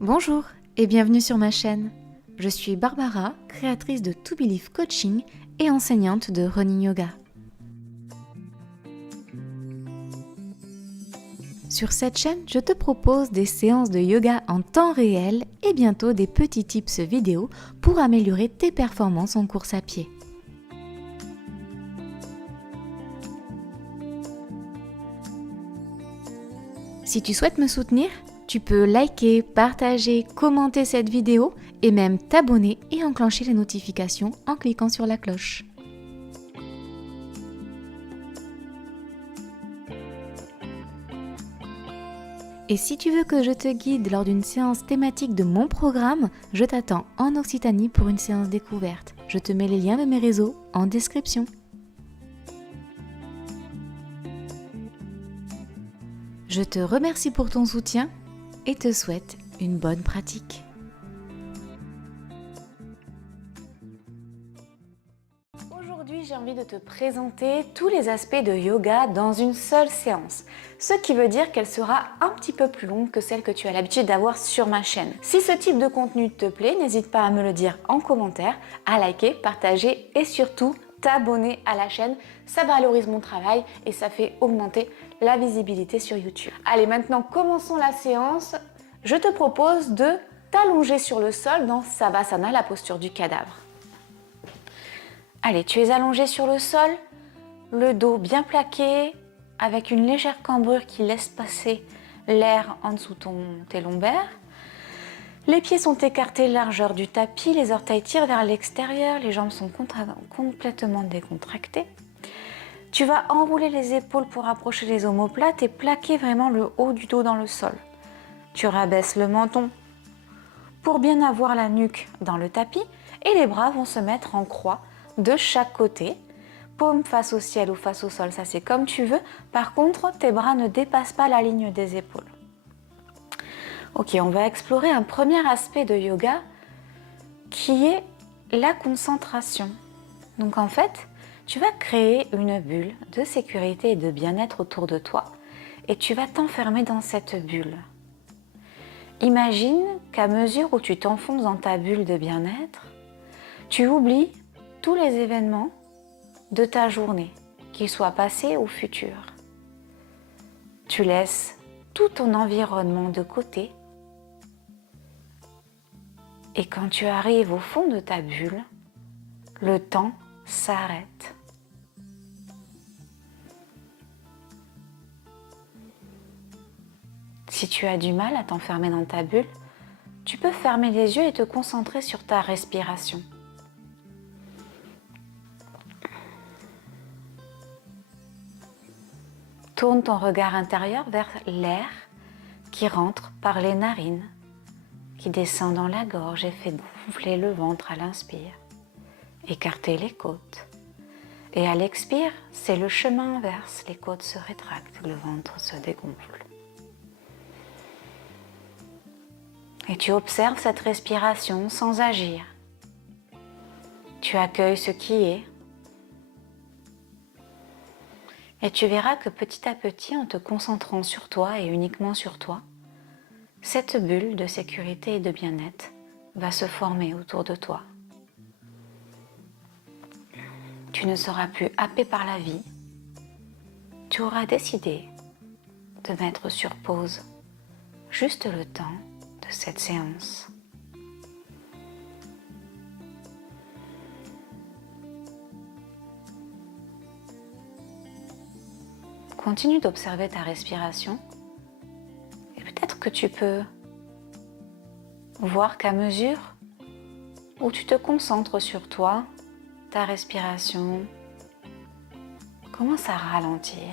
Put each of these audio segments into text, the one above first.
Bonjour et bienvenue sur ma chaîne. Je suis Barbara, créatrice de To Believe Coaching et enseignante de Running Yoga. Sur cette chaîne, je te propose des séances de yoga en temps réel et bientôt des petits tips vidéo pour améliorer tes performances en course à pied. Si tu souhaites me soutenir, tu peux liker, partager, commenter cette vidéo et même t'abonner et enclencher les notifications en cliquant sur la cloche. Et si tu veux que je te guide lors d'une séance thématique de mon programme, je t'attends en Occitanie pour une séance découverte. Je te mets les liens de mes réseaux en description. Je te remercie pour ton soutien et te souhaite une bonne pratique. Aujourd'hui, j'ai envie de te présenter tous les aspects de yoga dans une seule séance. Ce qui veut dire qu'elle sera un petit peu plus longue que celle que tu as l'habitude d'avoir sur ma chaîne. Si ce type de contenu te plaît, n'hésite pas à me le dire en commentaire, à liker, partager et surtout t'abonner à la chaîne. Ça valorise mon travail et ça fait augmenter la visibilité sur YouTube. Allez, maintenant commençons la séance. Je te propose de t'allonger sur le sol dans Savasana, la posture du cadavre. Allez, tu es allongé sur le sol, le dos bien plaqué, avec une légère cambrure qui laisse passer l'air en dessous tes lombaires. Les pieds sont écartés largeur du tapis, les orteils tirent vers l'extérieur, les jambes sont complètement décontractées. Tu vas enrouler les épaules pour approcher les omoplates et plaquer vraiment le haut du dos dans le sol. Tu rabaisses le menton pour bien avoir la nuque dans le tapis et les bras vont se mettre en croix de chaque côté, paume face au ciel ou face au sol, ça c'est comme tu veux. Par contre, tes bras ne dépassent pas la ligne des épaules. Ok, on va explorer un premier aspect de yoga qui est la concentration. Donc en fait, tu vas créer une bulle de sécurité et de bien-être autour de toi et tu vas t'enfermer dans cette bulle. Imagine qu'à mesure où tu t'enfonces dans ta bulle de bien-être, tu oublies tous les événements de ta journée, qu'ils soient passés ou futurs. Tu laisses tout ton environnement de côté et quand tu arrives au fond de ta bulle, le temps s'arrête. Si tu as du mal à t'enfermer dans ta bulle, tu peux fermer les yeux et te concentrer sur ta respiration. Tourne ton regard intérieur vers l'air qui rentre par les narines, qui descend dans la gorge et fait gonfler le ventre à l'inspire, écarter les côtes. Et à l'expire, c'est le chemin inverse, les côtes se rétractent, le ventre se dégonfle. Et tu observes cette respiration sans agir. Tu accueilles ce qui est. Et tu verras que petit à petit, en te concentrant sur toi et uniquement sur toi, cette bulle de sécurité et de bien-être va se former autour de toi. Tu ne seras plus happé par la vie. Tu auras décidé de mettre sur pause juste le temps de cette séance. Continue d'observer ta respiration et peut-être que tu peux voir qu'à mesure où tu te concentres sur toi, ta respiration commence à ralentir.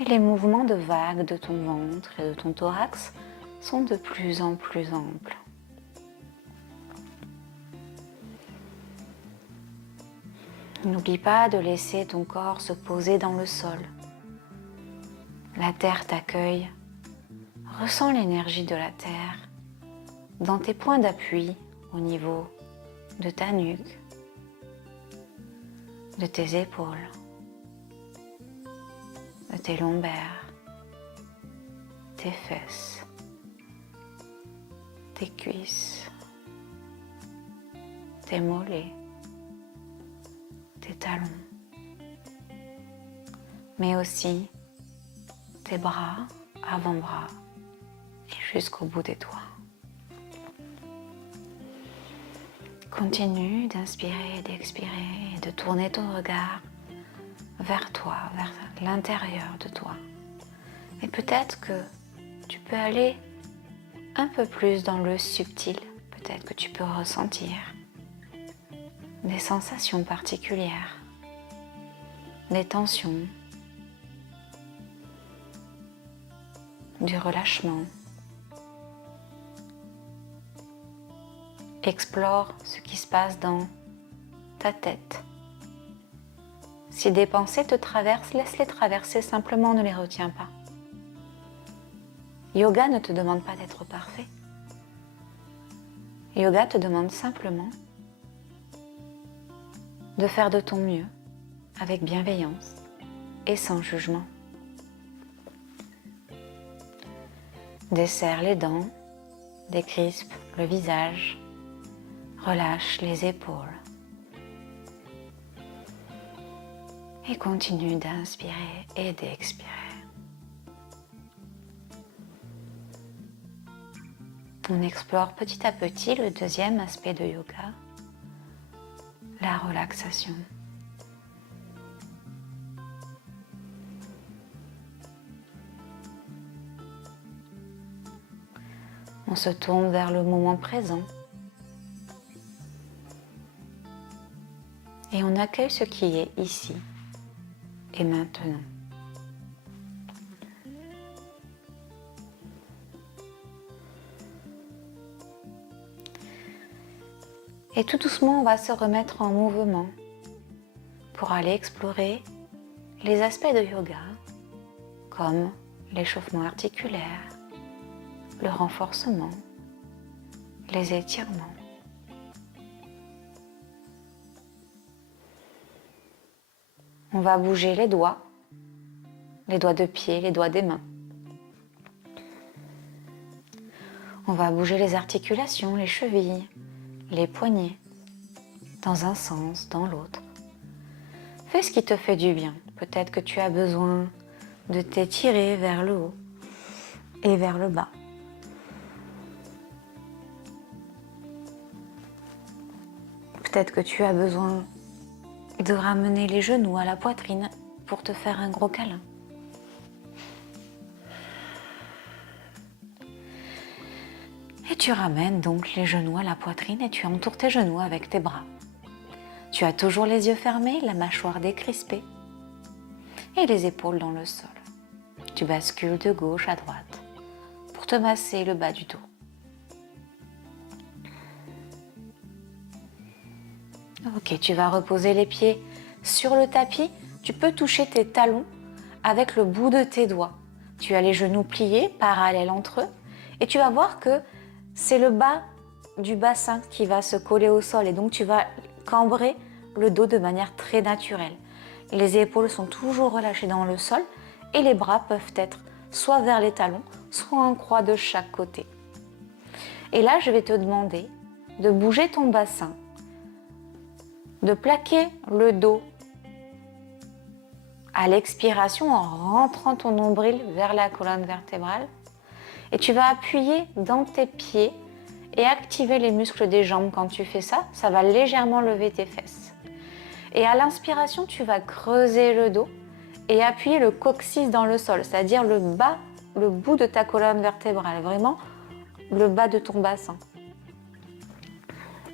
Et les mouvements de vagues de ton ventre et de ton thorax sont de plus en plus amples. N'oublie pas de laisser ton corps se poser dans le sol. La terre t'accueille. Ressens l'énergie de la terre dans tes points d'appui au niveau de ta nuque, de tes épaules, de tes lombaires, tes fesses, tes cuisses, tes mollets, tes talons, mais aussi tes bras, avant-bras et jusqu'au bout des doigts. Continue d'inspirer et d'expirer et de tourner ton regard vers toi, vers l'intérieur de toi. Et peut-être que tu peux aller un peu plus dans le subtil. Peut-être que tu peux ressentir des sensations particulières, des tensions, du relâchement. Explore ce qui se passe dans ta tête. Si des pensées te traversent, laisse-les traverser, simplement ne les retiens pas. Yoga ne te demande pas d'être parfait. Yoga te demande simplement de faire de ton mieux, avec bienveillance et sans jugement. Desserre les dents, décrispe le visage, relâche les épaules. Et continue d'inspirer et d'expirer. On explore petit à petit le deuxième aspect de yoga, la relaxation. On se tourne vers le moment présent et on accueille ce qui est ici et maintenant. Et tout doucement, on va se remettre en mouvement pour aller explorer les aspects de yoga comme l'échauffement articulaire, le renforcement, les étirements. On va bouger les doigts de pied, les doigts des mains. On va bouger les articulations, les chevilles, les poignets, dans un sens, dans l'autre. Fais ce qui te fait du bien. Peut-être que tu as besoin de t'étirer vers le haut et vers le bas. Peut-être que tu as besoin de ramener les genoux à la poitrine pour te faire un gros câlin. Et tu ramènes donc les genoux à la poitrine et tu entoures tes genoux avec tes bras. Tu as toujours les yeux fermés, la mâchoire décrispée et les épaules dans le sol. Tu bascules de gauche à droite pour te masser le bas du dos. Ok, tu vas reposer les pieds sur le tapis. Tu peux toucher tes talons avec le bout de tes doigts. Tu as les genoux pliés, parallèles entre eux, et tu vas voir que c'est le bas du bassin qui va se coller au sol et donc tu vas cambrer le dos de manière très naturelle. Les épaules sont toujours relâchées dans le sol et les bras peuvent être soit vers les talons, soit en croix de chaque côté. Et là, je vais te demander de bouger ton bassin, de plaquer le dos à l'expiration en rentrant ton nombril vers la colonne vertébrale et tu vas appuyer dans tes pieds et activer les muscles des jambes. Quand tu fais ça, ça va légèrement lever tes fesses. Et à l'inspiration, tu vas creuser le dos et appuyer le coccyx dans le sol, c'est-à-dire le bas, le bout de ta colonne vertébrale, vraiment le bas de ton bassin.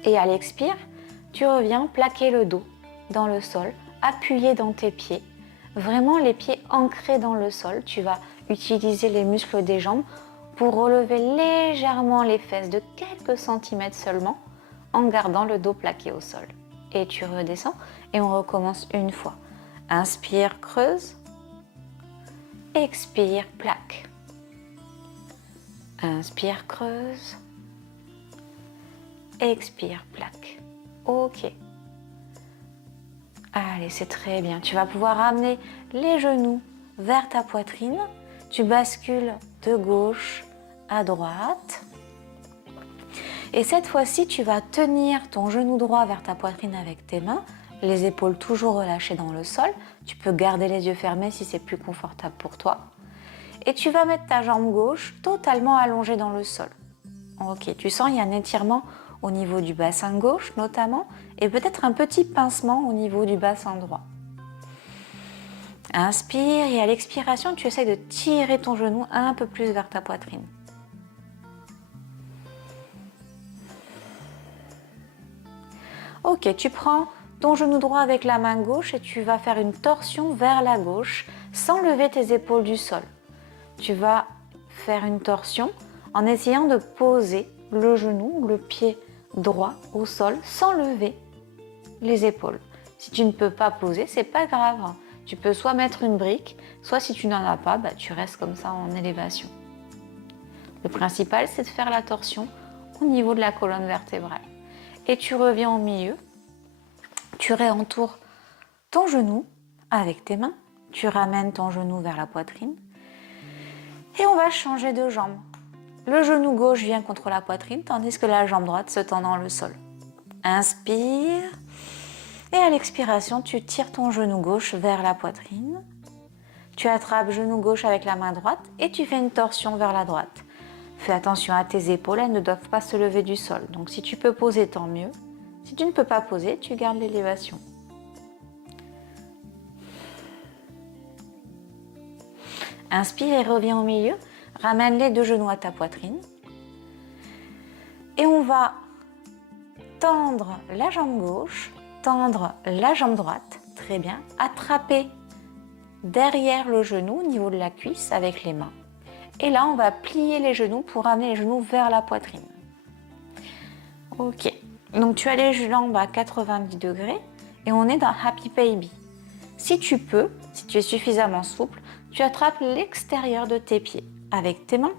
Et à l'expire, tu reviens plaquer le dos dans le sol, appuyer dans tes pieds, vraiment les pieds ancrés dans le sol. Tu vas utiliser les muscles des jambes pour relever légèrement les fesses de quelques centimètres seulement en gardant le dos plaqué au sol. Et tu redescends et on recommence une fois. Inspire, creuse. Expire, plaque. Inspire, creuse. Expire, plaque. Ok. Allez, c'est très bien. Tu vas pouvoir ramener les genoux vers ta poitrine. Tu bascules de gauche à droite. Et cette fois-ci, tu vas tenir ton genou droit vers ta poitrine avec tes mains, les épaules toujours relâchées dans le sol. Tu peux garder les yeux fermés si c'est plus confortable pour toi. Et tu vas mettre ta jambe gauche totalement allongée dans le sol. Ok, tu sens il y a un étirement au niveau du bassin gauche notamment et peut-être un petit pincement au niveau du bassin droit. Inspire et à l'expiration, tu essaies de tirer ton genou un peu plus vers ta poitrine. Ok, tu prends ton genou droit avec la main gauche et tu vas faire une torsion vers la gauche sans lever tes épaules du sol. Tu vas faire une torsion en essayant de poser le genou, le pied droit au sol sans lever les épaules. Si tu ne peux pas poser, c'est pas grave. Tu peux soit mettre une brique, soit si tu n'en as pas, tu restes comme ça en élévation. Le principal, c'est de faire la torsion au niveau de la colonne vertébrale. Et tu reviens au milieu, tu réentoures ton genou avec tes mains, tu ramènes ton genou vers la poitrine et on va changer de jambe. Le genou gauche vient contre la poitrine tandis que la jambe droite se tend dans le sol. Inspire et à l'expiration, tu tires ton genou gauche vers la poitrine. Tu attrapes genou gauche avec la main droite et tu fais une torsion vers la droite. Fais attention à tes épaules, elles ne doivent pas se lever du sol. Donc si tu peux poser, tant mieux. Si tu ne peux pas poser, tu gardes l'élévation. Inspire et reviens au milieu. Ramène les deux genoux à ta poitrine. Et on va tendre la jambe gauche, tendre la jambe droite. Très bien. Attraper derrière le genou au niveau de la cuisse avec les mains. Et là, on va plier les genoux pour ramener les genoux vers la poitrine. Ok. Donc, tu as les jambes à 90 degrés et on est dans Happy Baby. Si tu peux, si tu es suffisamment souple, tu attrapes l'extérieur de tes pieds avec tes mains,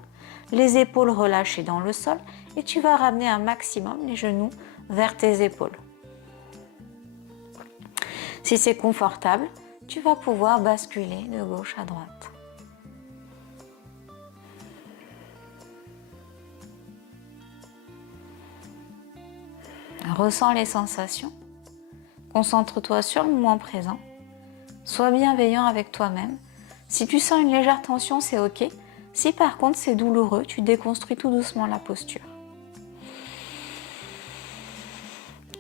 les épaules relâchées dans le sol et tu vas ramener un maximum les genoux vers tes épaules. Si c'est confortable, tu vas pouvoir basculer de gauche à droite. Ressens les sensations. Concentre-toi sur le moment présent. Sois bienveillant avec toi-même. Si tu sens une légère tension, c'est ok. Si par contre c'est douloureux, tu déconstruis tout doucement la posture.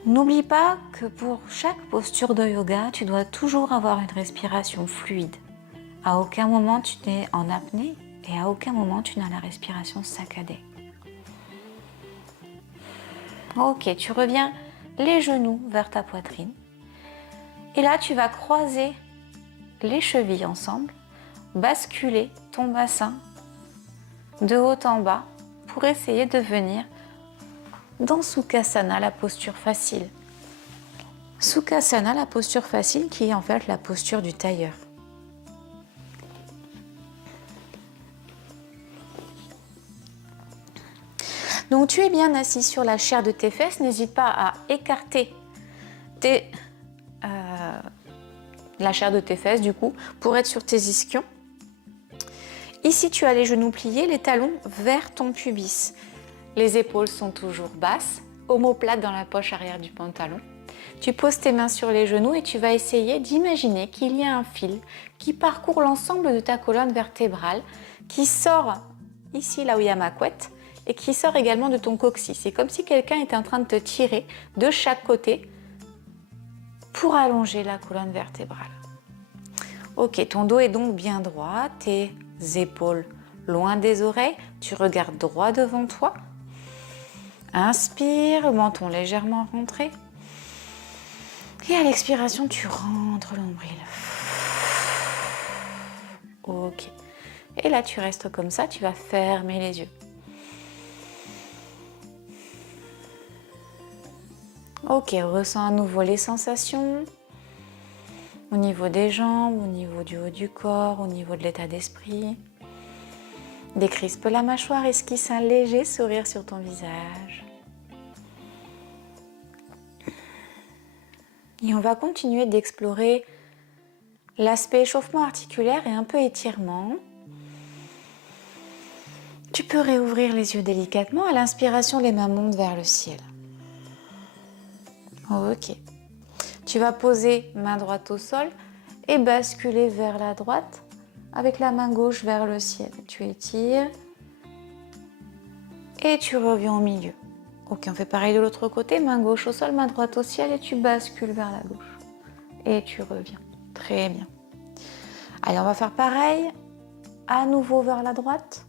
N'oublie pas que pour chaque posture de yoga, tu dois toujours avoir une respiration fluide. À aucun moment tu n'es en apnée et à aucun moment tu n'as la respiration saccadée. Ok, tu reviens les genoux vers ta poitrine. Et là, tu vas croiser les chevilles ensemble, basculer ton bassin de haut en bas pour essayer de venir dans Sukhasana, la posture facile. Sukhasana, la posture facile qui est en fait la posture du tailleur. Donc tu es bien assis sur la chair de tes fesses, n'hésite pas à écarter la chair de tes fesses du coup pour être sur tes ischions. Ici tu as les genoux pliés, les talons vers ton pubis. Les épaules sont toujours basses, omoplate dans la poche arrière du pantalon. Tu poses tes mains sur les genoux et tu vas essayer d'imaginer qu'il y a un fil qui parcourt l'ensemble de ta colonne vertébrale, qui sort ici là où il y a ma couette et qui sort également de ton coccyx. C'est comme si quelqu'un était en train de te tirer de chaque côté pour allonger la colonne vertébrale. Ok, ton dos est donc bien droit, tes épaules loin des oreilles, tu regardes droit devant toi. Inspire, menton légèrement rentré. Et à l'expiration, tu rentres le nombril. Ok. Et là, tu restes comme ça, tu vas fermer les yeux. Ok, ressens à nouveau les sensations au niveau des jambes, au niveau du haut du corps, au niveau de l'état d'esprit. Décrispe la mâchoire, esquisse un léger sourire sur ton visage. Et on va continuer d'explorer l'aspect échauffement articulaire et un peu étirement. Tu peux réouvrir les yeux délicatement. À l'inspiration, les mains montent vers le ciel. Ok. Tu vas poser main droite au sol et basculer vers la droite avec la main gauche vers le ciel. Tu étires et tu reviens au milieu. Ok, on fait pareil de l'autre côté. Main gauche au sol, main droite au ciel et tu bascules vers la gauche. Et tu reviens. Très bien. Allez, on va faire pareil. À nouveau vers la droite.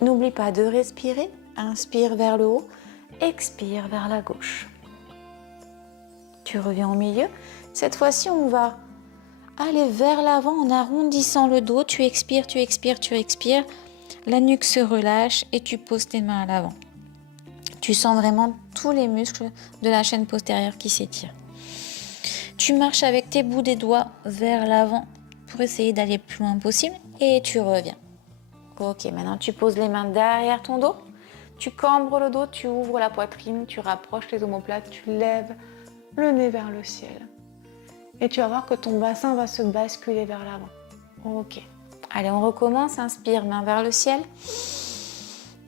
N'oublie pas de respirer. Inspire vers le haut. Expire vers la gauche. Tu reviens au milieu. Cette fois-ci, on va aller vers l'avant en arrondissant le dos. Tu expires, tu expires, tu expires. La nuque se relâche et tu poses tes mains à l'avant. Tu sens vraiment tous les muscles de la chaîne postérieure qui s'étirent. Tu marches avec tes bouts des doigts vers l'avant pour essayer d'aller le plus loin possible et tu reviens. Ok, maintenant tu poses les mains derrière ton dos. Tu cambres le dos, tu ouvres la poitrine, tu rapproches les omoplates, tu lèves le nez vers le ciel. Et tu vas voir que ton bassin va se basculer vers l'avant. Ok. Allez, on recommence. Inspire, main vers le ciel.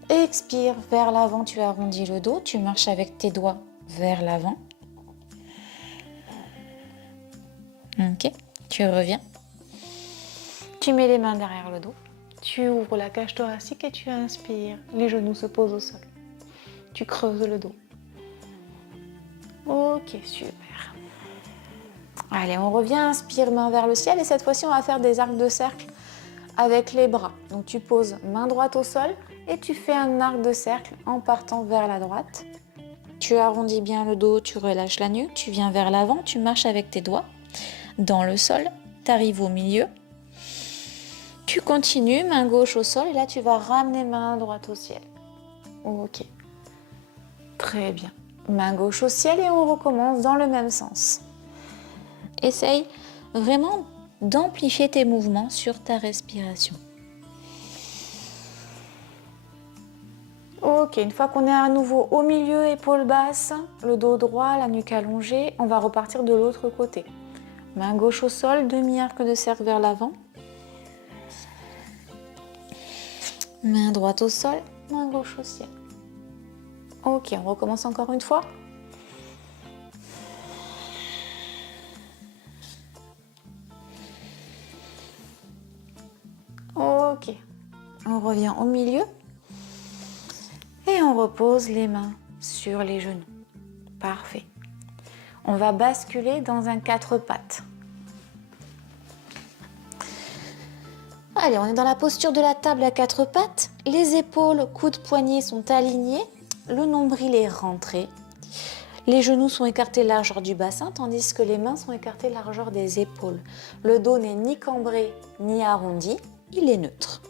Expire, vers l'avant, tu arrondis le dos. Tu marches avec tes doigts vers l'avant. Ok. Tu reviens. Tu mets les mains derrière le dos. Tu ouvres la cage thoracique et tu inspires. Les genoux se posent au sol. Tu creuses le dos. Ok, super. Allez, on revient, inspire, main vers le ciel et cette fois-ci, on va faire des arcs de cercle avec les bras. Donc tu poses main droite au sol et tu fais un arc de cercle en partant vers la droite. Tu arrondis bien le dos, tu relâches la nuque, tu viens vers l'avant, tu marches avec tes doigts dans le sol, tu arrives au milieu. Tu continues, main gauche au sol et là tu vas ramener main droite au ciel. Ok. Très bien. Main gauche au ciel et on recommence dans le même sens. Essaye vraiment d'amplifier tes mouvements sur ta respiration. Ok, une fois qu'on est à nouveau au milieu, épaules basses, le dos droit, la nuque allongée, on va repartir de l'autre côté. Main gauche au sol, demi-arc de cercle vers l'avant. Main droite au sol, main gauche au ciel. Ok, on recommence encore une fois. Ok, on revient au milieu et on repose les mains sur les genoux. Parfait. On va basculer dans un 4 pattes. Allez, on est dans la posture de la table à 4 pattes. Les épaules, coudes, poignets sont alignés. Le nombril est rentré. Les genoux sont écartés largeur du bassin, tandis que les mains sont écartées largeur des épaules. Le dos n'est ni cambré ni arrondi, il est neutre.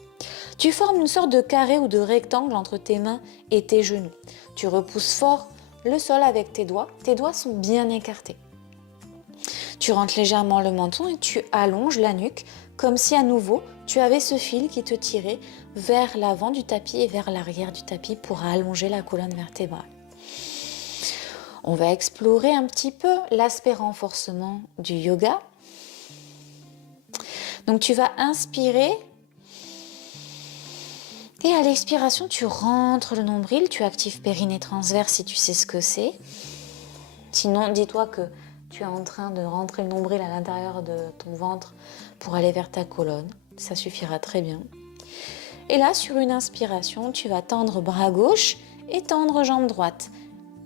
Tu formes une sorte de carré ou de rectangle entre tes mains et tes genoux. Tu repousses fort le sol avec tes doigts sont bien écartés. Tu rentres légèrement le menton et tu allonges la nuque, comme si à nouveau tu avais ce fil qui te tirait vers l'avant du tapis et vers l'arrière du tapis pour allonger la colonne vertébrale. On va explorer un petit peu l'aspect renforcement du yoga. Donc tu vas inspirer et à l'expiration tu rentres le nombril, tu actives périnée transverse si tu sais ce que c'est. Sinon dis-toi que tu es en train de rentrer le nombril à l'intérieur de ton ventre pour aller vers ta colonne. Ça suffira très bien. Et là, sur une inspiration, tu vas tendre bras gauche et tendre jambe droite.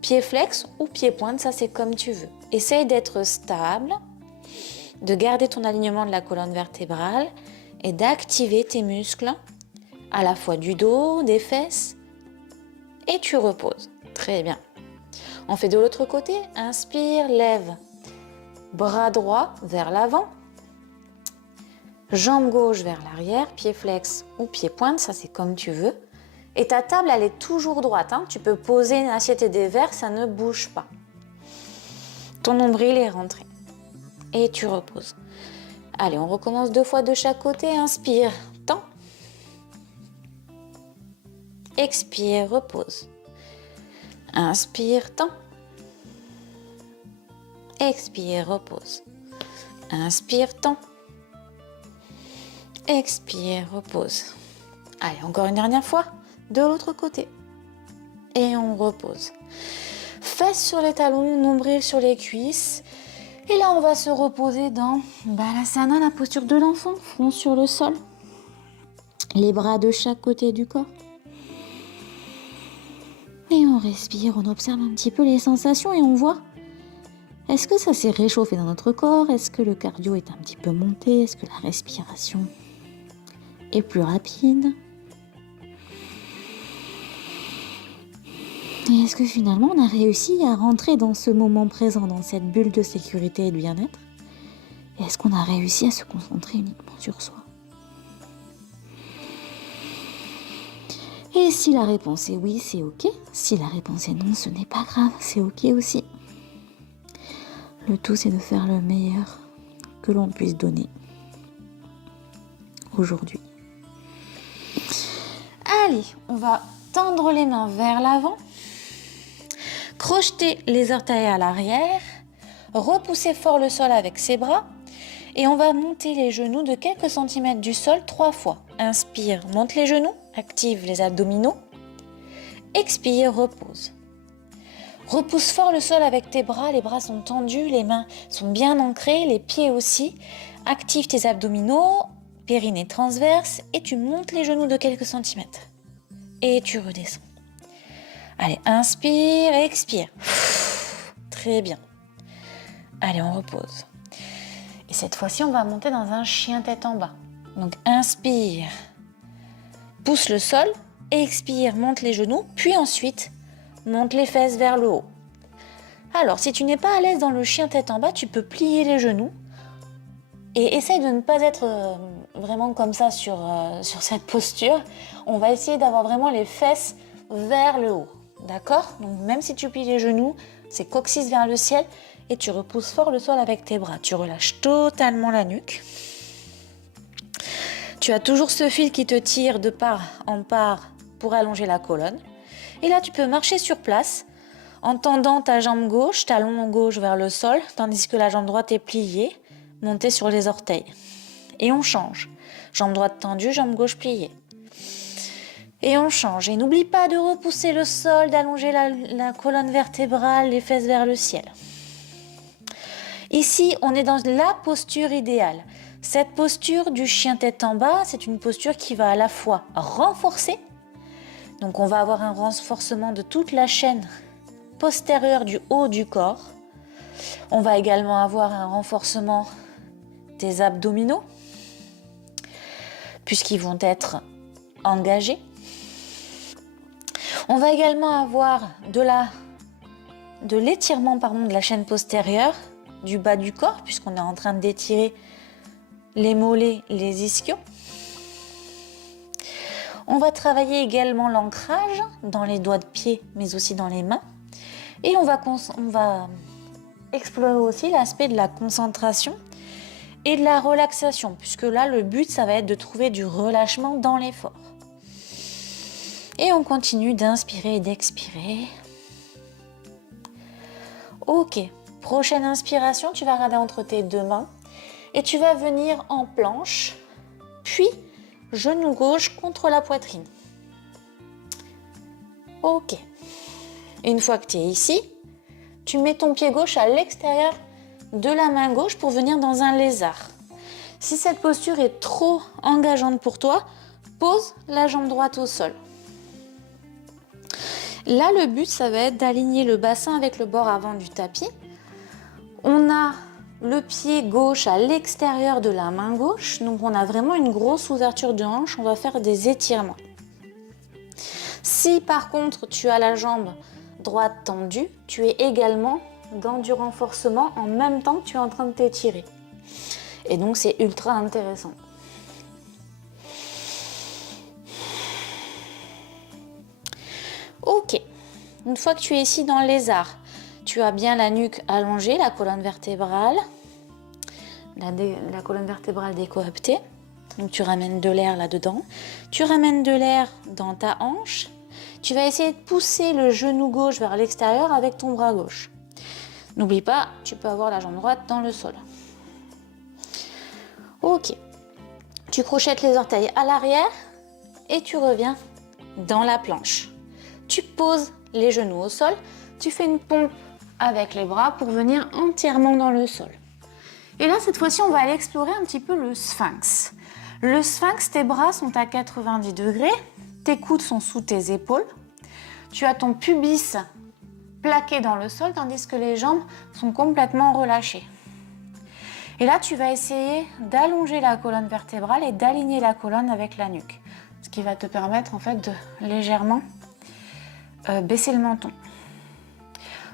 Pied flex ou pied pointe, ça c'est comme tu veux. Essaye d'être stable, de garder ton alignement de la colonne vertébrale et d'activer tes muscles à la fois du dos, des fesses et tu reposes. Très bien. On fait de l'autre côté. Inspire, lève. Bras droit vers l'avant. Jambe gauche vers l'arrière, pied flex ou pied pointe, ça c'est comme tu veux. Et ta table, elle est toujours droite. Hein. Tu peux poser une assiette et des verres, ça ne bouge pas. Ton nombril est rentré. Et tu reposes. Allez, on recommence 2 fois de chaque côté. Inspire, tends. Expire, repose. Inspire, tends. Expire, repose. Inspire, tends. Expire, repose. Allez, encore une dernière fois, de l'autre côté. Et on repose. Fesses sur les talons, nombril sur les cuisses. Et là, on va se reposer dans Balasana, la posture de l'enfant, front sur le sol. Les bras de chaque côté du corps. Et on respire, on observe un petit peu les sensations et on voit, est-ce que ça s'est réchauffé dans notre corps? Est-ce que le cardio est un petit peu monté? Est-ce que la respiration est plus rapide? Et est-ce que finalement on a réussi à rentrer dans ce moment présent, dans cette bulle de sécurité et de bien-être? Et est-ce qu'on a réussi à se concentrer uniquement sur soi? Et si la réponse est oui, c'est ok. Si la réponse est non, ce n'est pas grave, c'est ok aussi. Le tout, c'est de faire le meilleur que l'on puisse donner aujourd'hui. Allez, on va tendre les mains vers l'avant. Crocheter les orteils à l'arrière, repousser fort le sol avec ses bras et on va monter les genoux de quelques centimètres du sol 3 fois. Inspire, monte les genoux, active les abdominaux. Expire, repose. Repousse fort le sol avec tes bras, les bras sont tendus, les mains sont bien ancrées, les pieds aussi. Active tes abdominaux, périnée transverse et tu montes les genoux de quelques centimètres. Et tu redescends. Allez, inspire, expire. Très bien. Allez, on repose. Et cette fois-ci, on va monter dans un chien tête en bas. Donc, inspire, pousse le sol, expire, monte les genoux, puis ensuite, monte les fesses vers le haut. Alors, si tu n'es pas à l'aise dans le chien tête en bas, tu peux plier les genoux et essaye de ne pas être vraiment comme ça sur cette posture. On va essayer d'avoir vraiment les fesses vers le haut. D'accord? Donc même si tu plies les genoux, c'est coccyx vers le ciel et tu repousses fort le sol avec tes bras. Tu relâches totalement la nuque. Tu as toujours ce fil qui te tire de part en part pour allonger la colonne. Et là, tu peux marcher sur place en tendant ta jambe gauche, talon gauche vers le sol, tandis que la jambe droite est pliée, montée sur les orteils. Et on change. Jambe droite tendue, jambe gauche pliée. Et on change. Et n'oublie pas de repousser le sol, d'allonger la colonne vertébrale, les fesses vers le ciel. Ici, on est dans la posture idéale. Cette posture du chien tête en bas, c'est une posture qui va à la fois renforcer. Donc on va avoir un renforcement de toute la chaîne postérieure du haut du corps. On va également avoir un renforcement des abdominaux, puisqu'ils vont être engagés. On va également avoir de l'étirement de la chaîne postérieure du bas du corps, puisqu'on est en train d'étirer les mollets, les ischios. On va travailler également l'ancrage dans les doigts de pied, mais aussi dans les mains. Et on va explorer aussi l'aspect de la concentration et de la relaxation, puisque là, le but, ça va être de trouver du relâchement dans l'effort. Et on continue d'inspirer et d'expirer. Ok, prochaine inspiration, tu vas regarder entre tes deux mains et tu vas venir en planche, puis genou gauche contre la poitrine. Ok. Une fois que tu es ici, tu mets ton pied gauche à l'extérieur de la main gauche pour venir dans un lézard. Si cette posture est trop engageante pour toi, pose la jambe droite au sol. Là, le but, ça va être d'aligner le bassin avec le bord avant du tapis. On a le pied gauche à l'extérieur de la main gauche, donc on a vraiment une grosse ouverture de hanche, on va faire des étirements. Si par contre tu as la jambe droite tendue, tu es également dans du renforcement en même temps que tu es en train de t'étirer. Et donc c'est ultra intéressant. Ok, une fois que tu es ici dans le lézard, tu as bien la nuque allongée, la colonne vertébrale, la colonne vertébrale décoaptée. Donc tu ramènes de l'air là-dedans. Tu ramènes de l'air dans ta hanche. Tu vas essayer de pousser le genou gauche vers l'extérieur avec ton bras gauche. N'oublie pas, tu peux avoir la jambe droite dans le sol. Ok. Tu crochettes les orteils à l'arrière. et tu reviens dans la planche. Tu poses les genoux au sol, tu fais une pompe avec les bras pour venir entièrement dans le sol. Et là, cette fois-ci, on va aller explorer un petit peu le sphinx. Le sphinx, tes bras sont à 90 degrés, tes coudes sont sous tes épaules, tu as ton pubis plaqué dans le sol, tandis que les jambes sont complètement relâchées. Et là, tu vas essayer d'allonger la colonne vertébrale et d'aligner la colonne avec la nuque, ce qui va te permettre en fait de légèrement baisser le menton.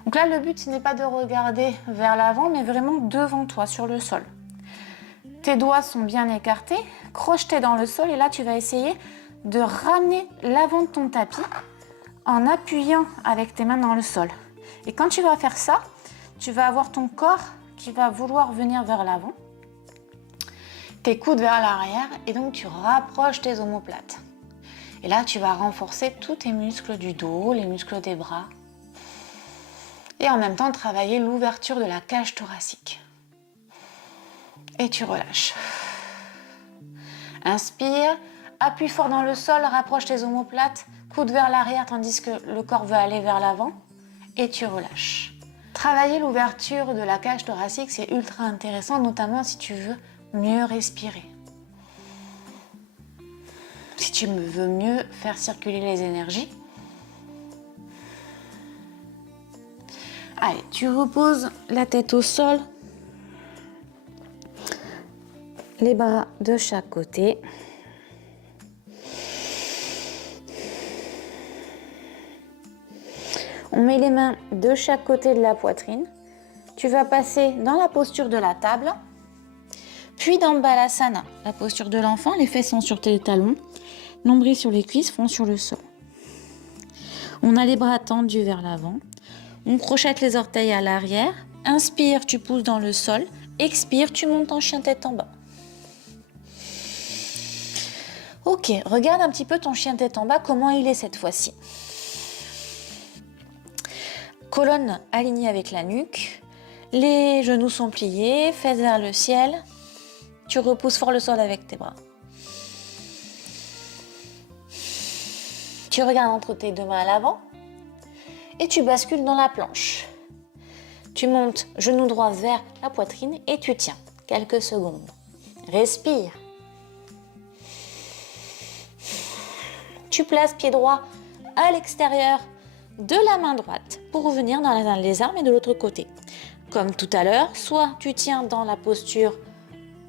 Donc là, le but, ce n'est pas de regarder vers l'avant, mais vraiment devant toi, sur le sol. Tes doigts sont bien écartés, crochetés dans le sol, et là, tu vas essayer de ramener l'avant de ton tapis en appuyant avec tes mains dans le sol. Et quand tu vas faire ça, tu vas avoir ton corps qui va vouloir venir vers l'avant, tes coudes vers l'arrière, et donc tu rapproches tes omoplates. Et là, tu vas renforcer tous tes muscles du dos, les muscles des bras, et en même temps travailler l'ouverture de la cage thoracique. Et tu relâches. Inspire, appuie fort dans le sol, rapproche tes omoplates, coude vers l'arrière tandis que le corps veut aller vers l'avant, et tu relâches. Travailler l'ouverture de la cage thoracique, c'est ultra intéressant, notamment si tu veux mieux respirer. Si tu veux mieux faire circuler les énergies. Allez, tu reposes la tête au sol, les bras de chaque côté. On met les mains de chaque côté de la poitrine. Tu vas passer dans la posture de la table, puis dans Balasana, la posture de l'enfant. Les fesses sont sur tes talons, nombril sur les cuisses, front sur le sol. On a les bras tendus vers l'avant. On crochette les orteils à l'arrière. Inspire, tu pousses dans le sol. Expire, tu montes en chien tête en bas. Ok, regarde un petit peu ton chien tête en bas, comment il est cette fois-ci. Colonne alignée avec la nuque. Les genoux sont pliés, fesses vers le ciel. Tu repousses fort le sol avec tes bras. Tu regardes entre tes deux mains à l'avant. Et tu bascules dans la planche. Tu montes genou droit vers la poitrine et tu tiens quelques secondes. Respire. Tu places pied droit à l'extérieur de la main droite pour revenir dans la lézard mais de l'autre côté. Comme tout à l'heure, soit tu tiens dans la posture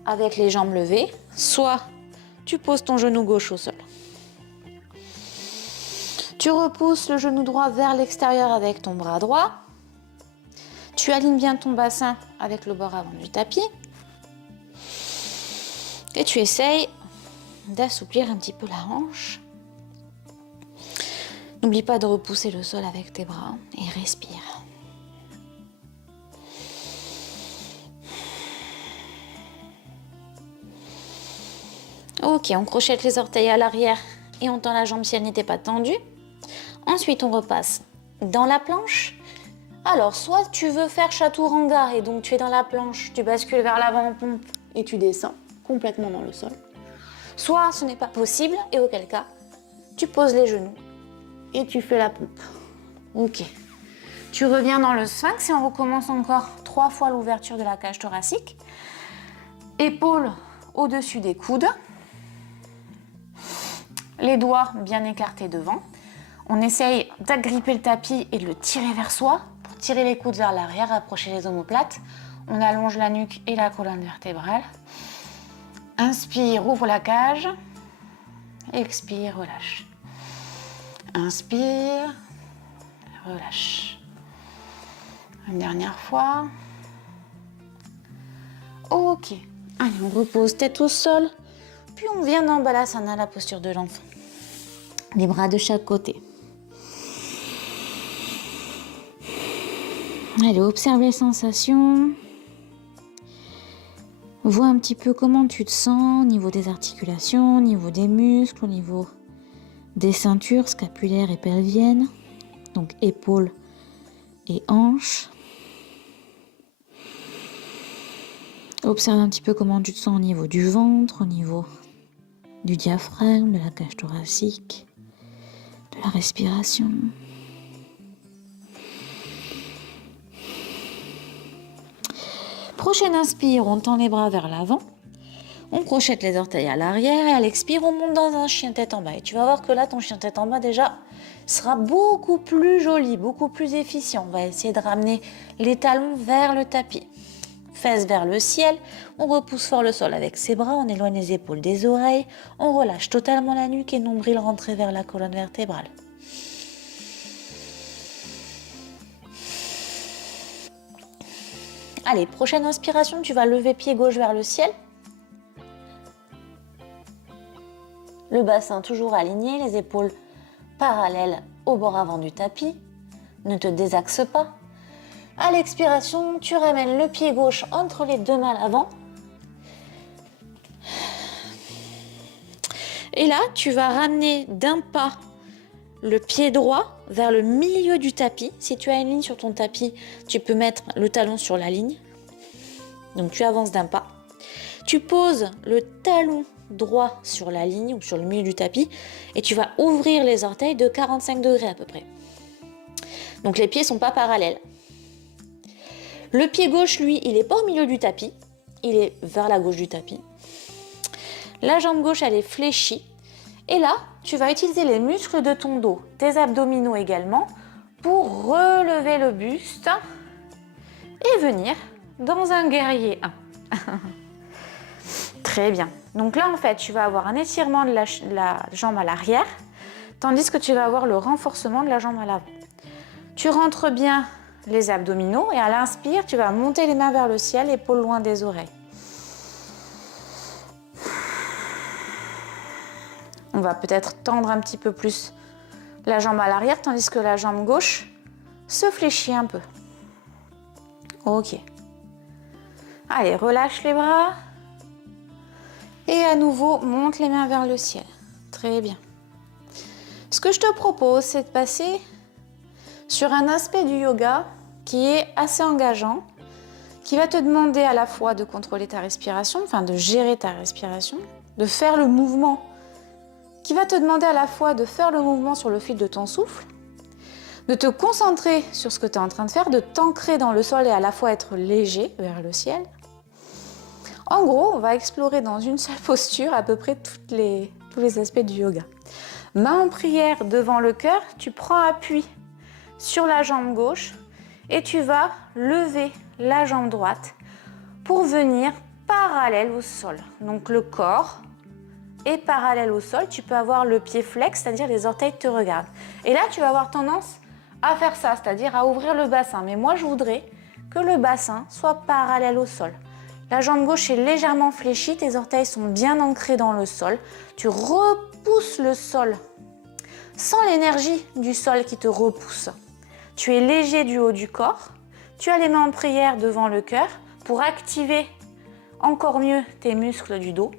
avec les jambes levées, soit tu poses ton genou gauche au sol. Tu repousses le genou droit vers l'extérieur avec ton bras droit. Tu alignes bien ton bassin avec le bord avant du tapis. Et tu essayes d'assouplir un petit peu la hanche. N'oublie pas de repousser le sol avec tes bras et respire. Ok, on crochette les orteils à l'arrière et on tend la jambe si elle n'était pas tendue. Ensuite, on repasse dans la planche. Alors, soit tu veux faire chaturanga et donc tu es dans la planche, tu bascules vers l'avant en pompe et tu descends complètement dans le sol. Soit ce n'est pas possible et auquel cas, tu poses les genoux et tu fais la pompe. Ok. Tu reviens dans le sphinx et on recommence encore 3 fois l'ouverture de la cage thoracique. Épaules au-dessus des coudes. Les doigts bien écartés devant. On essaye d'agripper le tapis et de le tirer vers soi pour tirer les coudes vers l'arrière, rapprocher les omoplates. On allonge la nuque et la colonne vertébrale. Inspire, ouvre la cage. Expire, relâche. Inspire, relâche. Une dernière fois. Ok. Allez, on repose tête au sol. Puis on vient dans Balasana, la posture de l'enfant. Les bras de chaque côté. Allez, observe les sensations. Vois un petit peu comment tu te sens au niveau des articulations, au niveau des muscles, au niveau des ceintures scapulaires et pelviennes. Donc épaules et hanches. Observe un petit peu comment tu te sens au niveau du ventre, au niveau du diaphragme, de la cage thoracique, de la respiration. Prochaine inspire, on tend les bras vers l'avant. On crochette les orteils à l'arrière et à l'expire, on monte dans un chien tête en bas. Et tu vas voir que là, ton chien tête en bas déjà sera beaucoup plus joli, beaucoup plus efficient. On va essayer de ramener les talons vers le tapis. Fesses vers le ciel, on repousse fort le sol avec ses bras, on éloigne les épaules des oreilles, on relâche totalement la nuque et nombril rentré vers la colonne vertébrale. Allez, prochaine inspiration, tu vas lever pied gauche vers le ciel. Le bassin toujours aligné, les épaules parallèles au bord avant du tapis. Ne te désaxe pas. À l'expiration, tu ramènes le pied gauche entre les deux mains à l'avant. Et là, tu vas ramener d'un pas le pied droit vers le milieu du tapis. Si tu as une ligne sur ton tapis, tu peux mettre le talon sur la ligne. Donc tu avances d'un pas. Tu poses le talon droit sur la ligne ou sur le milieu du tapis et tu vas ouvrir les orteils de 45 degrés à peu près. Donc les pieds ne sont pas parallèles. Le pied gauche, lui, il n'est pas au milieu du tapis, il est vers la gauche du tapis. La jambe gauche, elle est fléchie. Et là, tu vas utiliser les muscles de ton dos, tes abdominaux également, pour relever le buste et venir dans un guerrier 1. Très bien. Donc là, en fait, tu vas avoir un étirement de la jambe à l'arrière, tandis que tu vas avoir le renforcement de la jambe à l'avant. Tu rentres bien les abdominaux et à l'inspire, tu vas monter les mains vers le ciel, épaules loin des oreilles. On va peut-être tendre un petit peu plus la jambe à l'arrière, tandis que la jambe gauche se fléchit un peu. Ok. Allez, relâche les bras. Et à nouveau, monte les mains vers le ciel. Très bien. Ce que je te propose, c'est de passer sur un aspect du yoga qui est assez engageant, qui va te demander à la fois de contrôler ta respiration, enfin de gérer ta respiration, de faire le mouvement, qui va te demander à la fois de faire le mouvement sur le fil de ton souffle, de te concentrer sur ce que tu es en train de faire, de t'ancrer dans le sol et à la fois être léger vers le ciel. En gros, on va explorer dans une seule posture à peu près tous les aspects du yoga. Main en prière devant le cœur, tu prends appui sur la jambe gauche et tu vas lever la jambe droite pour venir parallèle au sol. Donc le corps est parallèle au sol, tu peux avoir le pied flex, c'est-à-dire les orteils te regardent. Et là, tu vas avoir tendance à faire ça, c'est-à-dire à ouvrir le bassin. Mais moi, je voudrais que le bassin soit parallèle au sol. La jambe gauche est légèrement fléchie, tes orteils sont bien ancrés dans le sol. Tu repousses le sol sans l'énergie du sol qui te repousse. Tu es léger du haut du corps. Tu as les mains en prière devant le cœur pour activer encore mieux tes muscles du dos.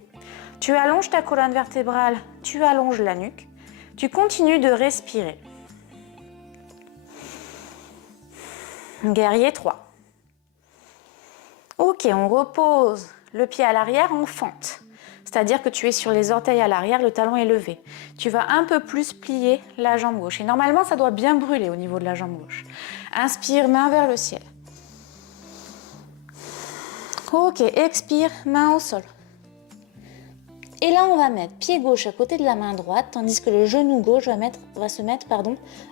Tu allonges ta colonne vertébrale, tu allonges la nuque. Tu continues de respirer. Guerrier 3. Ok, on repose le pied à l'arrière en fente. C'est-à-dire que tu es sur les orteils à l'arrière, le talon est levé. Tu vas un peu plus plier la jambe gauche. Et normalement, ça doit bien brûler au niveau de la jambe gauche. Inspire, main vers le ciel. Ok, expire, main au sol. Et là, on va mettre pied gauche à côté de la main droite, tandis que le genou gauche va se mettre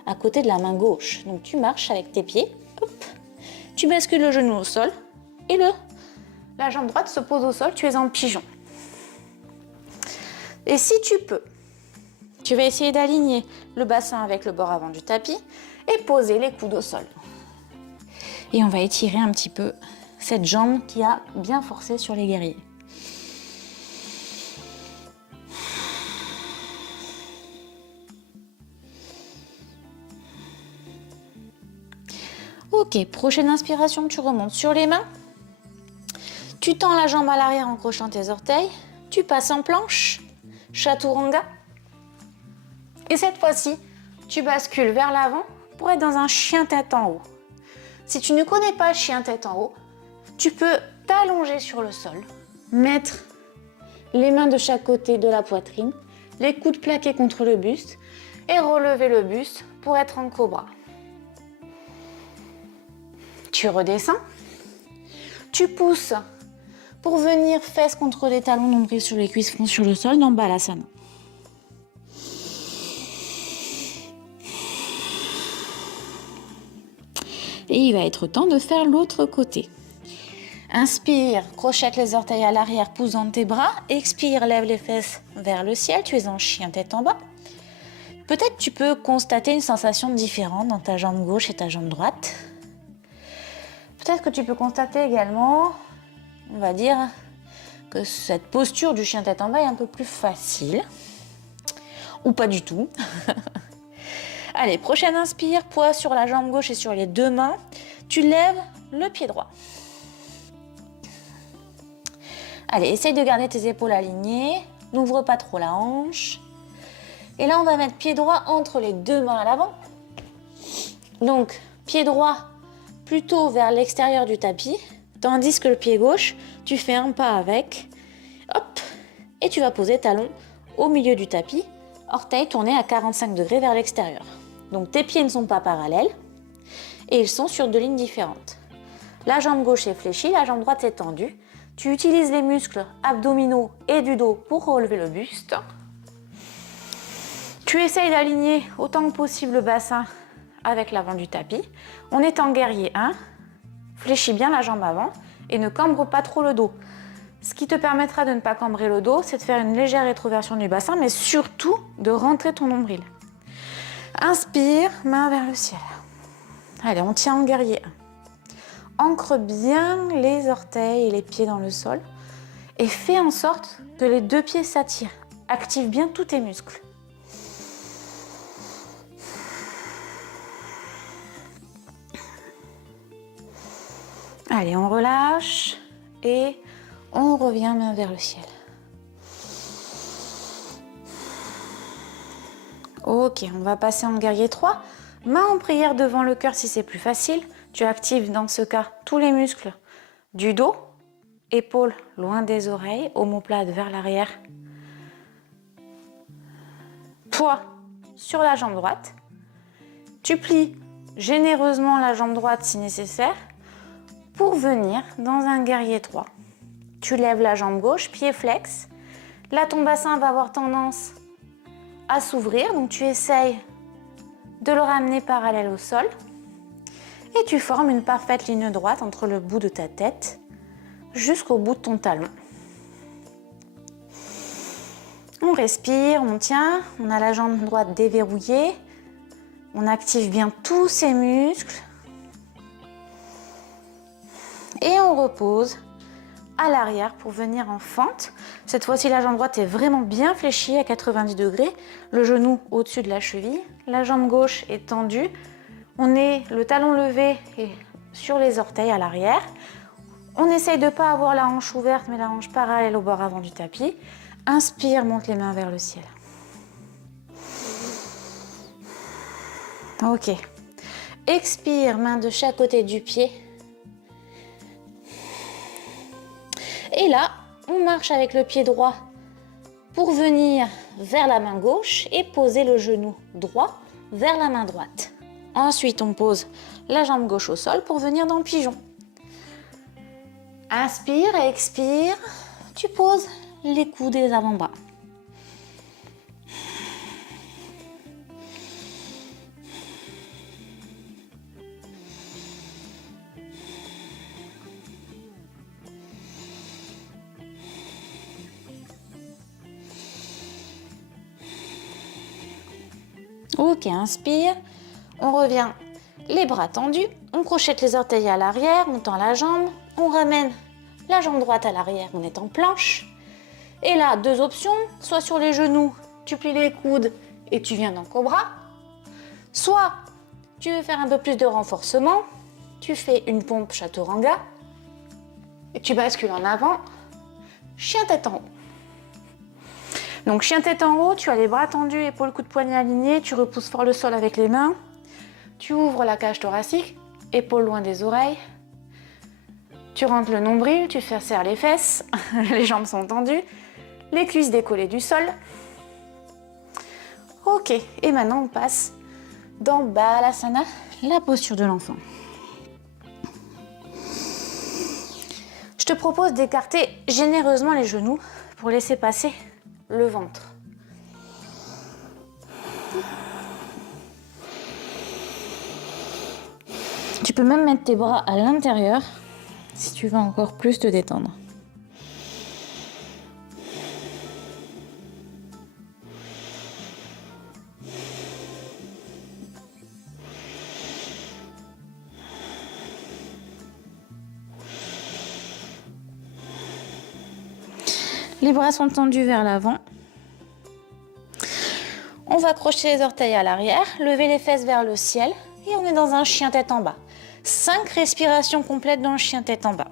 à côté de la main gauche. Donc tu marches avec tes pieds, hop, tu bascules le genou au sol et la jambe droite se pose au sol, tu es en pigeon. Et si tu peux, tu vas essayer d'aligner le bassin avec le bord avant du tapis et poser les coudes au sol. Et on va étirer un petit peu cette jambe qui a bien forcé sur les guerriers. Ok, prochaine inspiration, tu remontes sur les mains. Tu tends la jambe à l'arrière en crochant tes orteils. Tu passes en planche, chaturanga. Et cette fois-ci, tu bascules vers l'avant pour être dans un chien tête en haut. Si tu ne connais pas chien tête en haut, tu peux t'allonger sur le sol, mettre les mains de chaque côté de la poitrine, les coudes plaqués contre le buste et relever le buste pour être en cobra. Tu redescends, tu pousses pour venir fesses contre les talons, nombril sur les cuisses, front sur le sol dans Balasana. Et il va être temps de faire l'autre côté. Inspire, crochette les orteils à l'arrière, pousse dans tes bras. Expire, lève les fesses vers le ciel, tu es en chien tête en bas. Peut-être tu peux constater une sensation différente dans ta jambe gauche et ta jambe droite. Peut-être que tu peux constater également, on va dire, que cette posture du chien tête en bas est un peu plus facile. Ou pas du tout. Allez, prochaine inspire, poids sur la jambe gauche et sur les deux mains. Tu lèves le pied droit. Allez, essaye de garder tes épaules alignées. N'ouvre pas trop la hanche. Et là, on va mettre pied droit entre les deux mains à l'avant. Donc, pied droit plutôt vers l'extérieur du tapis. Tandis que le pied gauche, tu fais un pas avec. Hop. Et tu vas poser talon au milieu du tapis. Orteils tournés à 45 degrés vers l'extérieur. Donc, tes pieds ne sont pas parallèles. Et ils sont sur deux lignes différentes. La jambe gauche est fléchie, la jambe droite est tendue. Tu utilises les muscles abdominaux et du dos pour relever le buste. Tu essayes d'aligner autant que possible le bassin avec l'avant du tapis. On est en guerrier 1. Fléchis bien la jambe avant et ne cambre pas trop le dos. Ce qui te permettra de ne pas cambrer le dos, c'est de faire une légère rétroversion du bassin, mais surtout de rentrer ton nombril. Inspire, main vers le ciel. Allez, on tient en guerrier 1. Ancre bien les orteils et les pieds dans le sol et fais en sorte que les deux pieds s'attirent. Active bien tous tes muscles. Allez, on relâche et on revient main vers le ciel. Ok, on va passer en guerrier 3. Main en prière devant le cœur si c'est plus facile. Tu actives dans ce cas tous les muscles du dos, épaules loin des oreilles, omoplate vers l'arrière. Poids sur la jambe droite. Tu plies généreusement la jambe droite si nécessaire pour venir dans un guerrier 3. Tu lèves la jambe gauche, pied flex. Là, ton bassin va avoir tendance à s'ouvrir, donc tu essayes de le ramener parallèle au sol. Et tu formes une parfaite ligne droite entre le bout de ta tête jusqu'au bout de ton talon. On respire, on tient, on a la jambe droite déverrouillée. On active bien tous ces muscles. Et on repose à l'arrière pour venir en fente. Cette fois-ci, la jambe droite est vraiment bien fléchie à 90 degrés. Le genou au-dessus de la cheville. La jambe gauche est tendue. On est le talon levé et sur les orteils à l'arrière. On essaye de ne pas avoir la hanche ouverte, mais la hanche parallèle au bord avant du tapis. Inspire, monte les mains vers le ciel. Ok. Expire, main de chaque côté du pied. Et là, on marche avec le pied droit pour venir vers la main gauche et poser le genou droit vers la main droite. Ensuite, on pose la jambe gauche au sol pour venir dans le pigeon. Inspire, expire. Tu poses les coudes et les avant-bras. Ok, inspire. On revient les bras tendus. On crochette les orteils à l'arrière, on tend la jambe. On ramène la jambe droite à l'arrière, on est en planche. Et là, deux options. Soit sur les genoux, tu plies les coudes et tu viens dans cobra. Soit tu veux faire un peu plus de renforcement. Tu fais une pompe chaturanga. Et tu bascules en avant. Chien tête en haut. Donc chien tête en haut, tu as les bras tendus, épaules, coudes, poignets alignés, tu repousses fort le sol avec les mains, tu ouvres la cage thoracique, épaules loin des oreilles, tu rentres le nombril, tu fais serrer les fesses, les jambes sont tendues, les cuisses décollées du sol. Ok, et maintenant on passe dans Balasana, la posture de l'enfant. Je te propose d'écarter généreusement les genoux pour laisser passer le ventre. Tu peux même mettre tes bras à l'intérieur si tu veux encore plus te détendre. Les bras sont tendus vers l'avant. On va crocheter les orteils à l'arrière, lever les fesses vers le ciel et on est dans un chien tête en bas. 5 respirations complètes dans le chien tête en bas.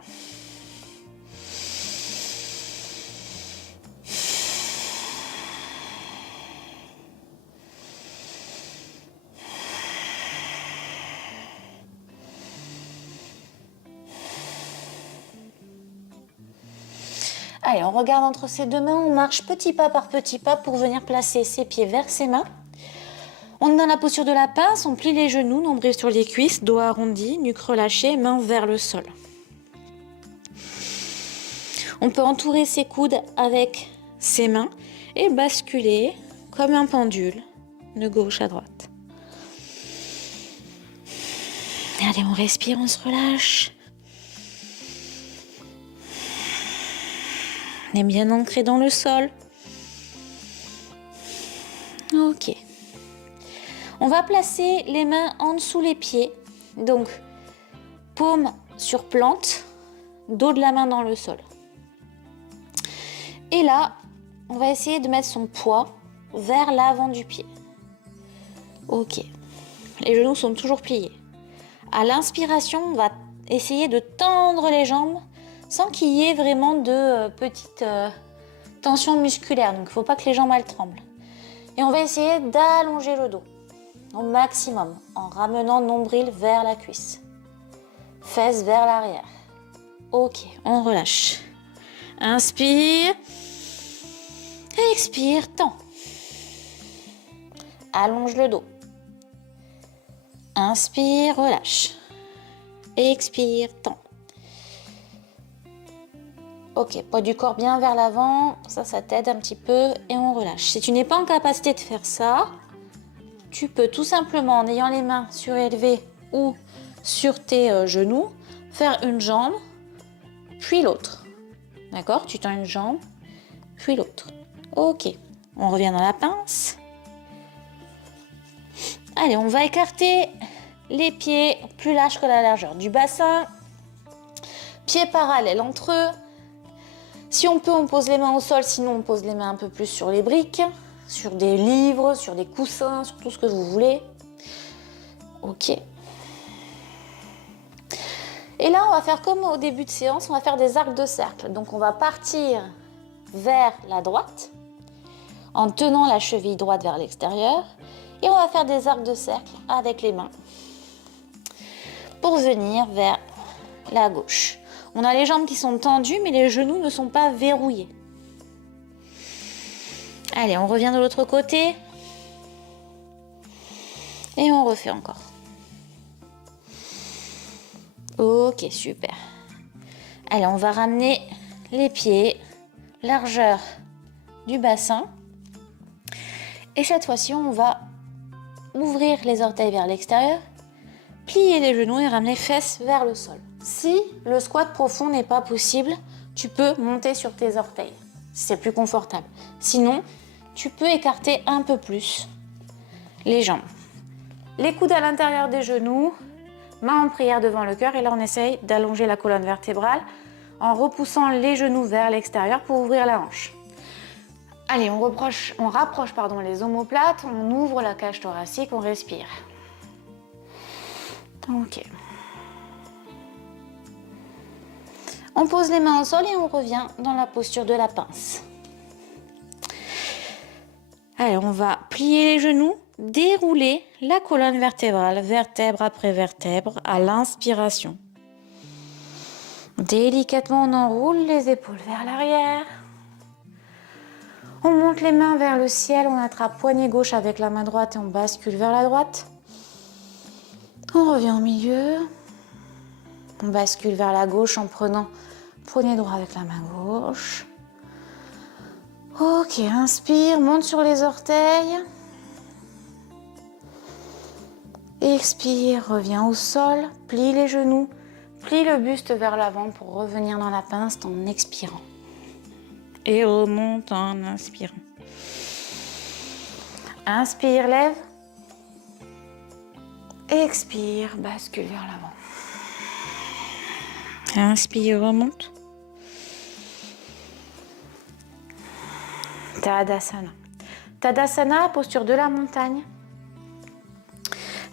Allez, on regarde entre ses deux mains, on marche petit pas par petit pas pour venir placer ses pieds vers ses mains. On est dans la posture de la pince, on plie les genoux, nombril sur les cuisses, dos arrondi, nuque relâchée, mains vers le sol. On peut entourer ses coudes avec ses mains et basculer comme un pendule de gauche à droite. Allez, on respire, on se relâche. On est bien ancré dans le sol. Ok. On va placer les mains en dessous les pieds. Donc, paume sur plante, dos de la main dans le sol. Et là, on va essayer de mettre son poids vers l'avant du pied. Ok. Les genoux sont toujours pliés. À l'inspiration, on va essayer de tendre les jambes sans qu'il y ait vraiment de petites tensions musculaires. Donc, il ne faut pas que les jambes elles tremblent. Et on va essayer d'allonger le dos au maximum en ramenant nombril vers la cuisse. Fesses vers l'arrière. Ok, on relâche. Inspire. Expire, tends. Allonge le dos. Inspire, relâche. Expire, tends. Ok, poids du corps bien vers l'avant, ça t'aide un petit peu et on relâche. Si tu n'es pas en capacité de faire ça, tu peux tout simplement en ayant les mains surélevées ou sur tes genoux, faire une jambe, puis l'autre. D'accord? Tu tends une jambe, puis l'autre. Ok, on revient dans la pince. Allez, on va écarter les pieds plus larges que la largeur du bassin. Pieds parallèles entre eux. Si on peut, on pose les mains au sol, sinon on pose les mains un peu plus sur les briques, sur des livres, sur des coussins, sur tout ce que vous voulez. Ok. Et là, on va faire comme au début de séance, on va faire des arcs de cercle. Donc on va partir vers la droite, en tenant la cheville droite vers l'extérieur. Et on va faire des arcs de cercle avec les mains pour venir vers la gauche. On a les jambes qui sont tendues, mais les genoux ne sont pas verrouillés. Allez, on revient de l'autre côté. Et on refait encore. Ok, super. Allez, on va ramener les pieds, largeur du bassin. Et cette fois-ci, on va ouvrir les orteils vers l'extérieur, plier les genoux et ramener fesses vers le sol. Si le squat profond n'est pas possible, tu peux monter sur tes orteils, si c'est plus confortable. Sinon, tu peux écarter un peu plus les jambes. Les coudes à l'intérieur des genoux, mains en prière devant le cœur. Et là, on essaye d'allonger la colonne vertébrale en repoussant les genoux vers l'extérieur pour ouvrir la hanche. Allez, on rapproche les omoplates, on ouvre la cage thoracique, on respire. Ok. On pose les mains au sol et on revient dans la posture de la pince. Allez, on va plier les genoux, dérouler la colonne vertébrale, vertèbre après vertèbre, à l'inspiration. Délicatement, on enroule les épaules vers l'arrière. On monte les mains vers le ciel, on attrape poignet gauche avec la main droite et on bascule vers la droite. On revient au milieu. On bascule vers la gauche en prenant poignet droit avec la main gauche. Ok, inspire, monte sur les orteils. Expire, reviens au sol, plie les genoux, plie le buste vers l'avant pour revenir dans la pince en expirant. Et remonte en inspirant. Inspire, lève. Expire, bascule vers l'avant. Inspire, remonte. Tadasana. Tadasana, posture de la montagne.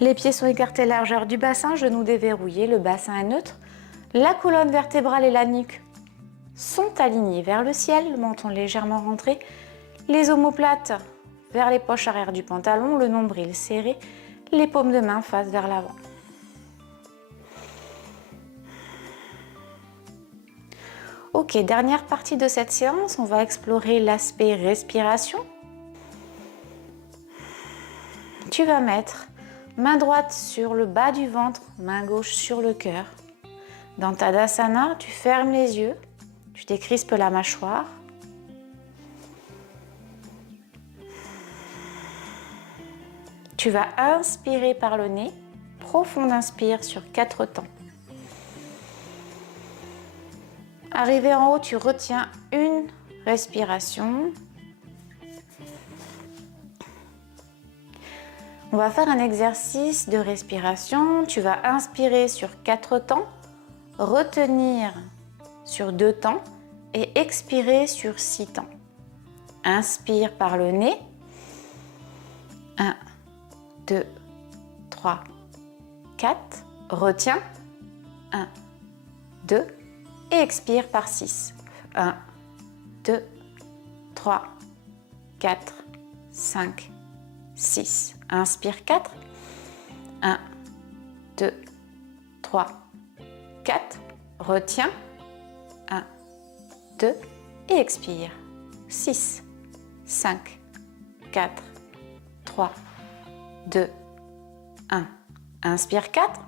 Les pieds sont écartés largeur du bassin, genoux déverrouillés, le bassin est neutre. La colonne vertébrale et la nuque sont alignés vers le ciel, le menton légèrement rentré, les omoplates vers les poches arrière du pantalon, le nombril serré, les paumes de main face vers l'avant. Ok, dernière partie de cette séance, on va explorer l'aspect respiration. Tu vas mettre main droite sur le bas du ventre, main gauche sur le cœur. Dans Tadasana, tu fermes les yeux. Tu décrispes la mâchoire. Tu vas inspirer par le nez. Profond inspire sur 4 temps. Arrivé en haut, tu retiens une respiration. On va faire un exercice de respiration. Tu vas inspirer sur 4 temps, retenir sur 2 temps et expirer sur 6 temps. Inspire par le nez. 1, 2, 3, 4. Retiens. 1, 2 et expire par 6. 1, 2, 3, 4, 5, 6. Inspire 4. 1, 2, 3, 4. Retiens. 1, 2 et expire. 6, 5, 4, 3, 2, 1. Inspire 4.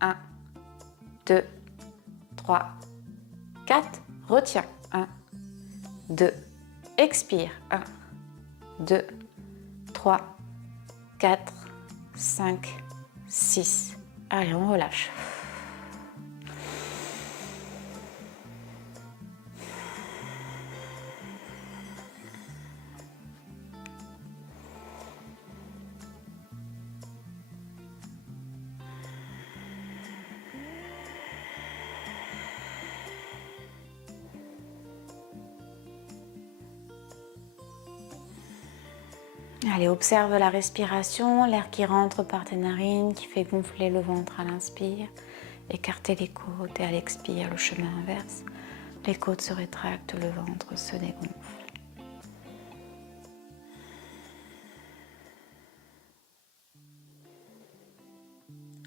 1, 2, 3, 4. Retiens. 1, 2. Expire. 1, 2, 3, 4, 5, 6. Allez, on relâche. Allez, observe la respiration, l'air qui rentre par tes narines, qui fait gonfler le ventre à l'inspire, écarter les côtes et à l'expire, le chemin inverse. Les côtes se rétractent, le ventre se dégonfle.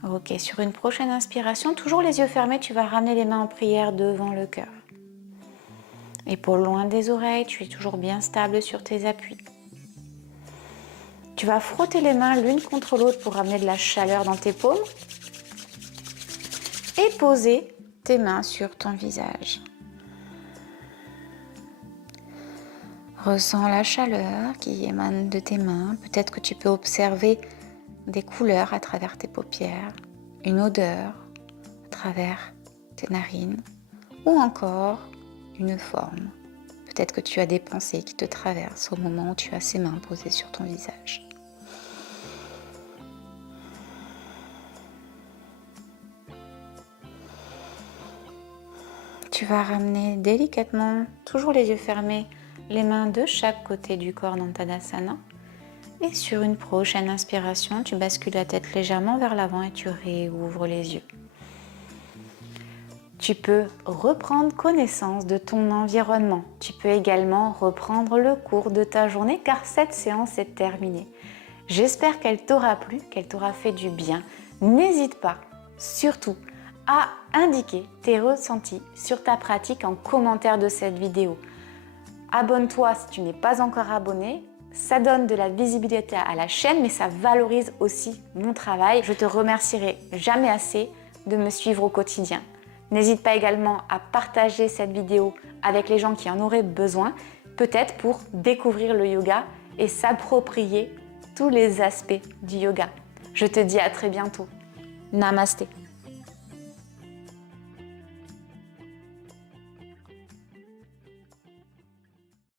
Ok, sur une prochaine inspiration, toujours les yeux fermés, tu vas ramener les mains en prière devant le cœur. Épaules loin des oreilles, tu es toujours bien stable sur tes appuis. Tu vas frotter les mains l'une contre l'autre pour ramener de la chaleur dans tes paumes et poser tes mains sur ton visage. Ressens la chaleur qui émane de tes mains. Peut-être que tu peux observer des couleurs à travers tes paupières, une odeur à travers tes narines ou encore une forme. Peut-être que tu as des pensées qui te traversent au moment où tu as ces mains posées sur ton visage. Tu vas ramener délicatement, toujours les yeux fermés, les mains de chaque côté du corps dans Tadasana. Et sur une prochaine inspiration, tu bascules la tête légèrement vers l'avant et tu réouvres les yeux. Tu peux reprendre connaissance de ton environnement. Tu peux également reprendre le cours de ta journée car cette séance est terminée. J'espère qu'elle t'aura plu, qu'elle t'aura fait du bien. N'hésite pas, surtout, à indiquer tes ressentis sur ta pratique en commentaire de cette vidéo. Abonne-toi si tu n'es pas encore abonné. Ça donne de la visibilité à la chaîne, mais ça valorise aussi mon travail. Je te remercierai jamais assez de me suivre au quotidien. N'hésite pas également à partager cette vidéo avec les gens qui en auraient besoin, peut-être pour découvrir le yoga et s'approprier tous les aspects du yoga. Je te dis à très bientôt. Namasté.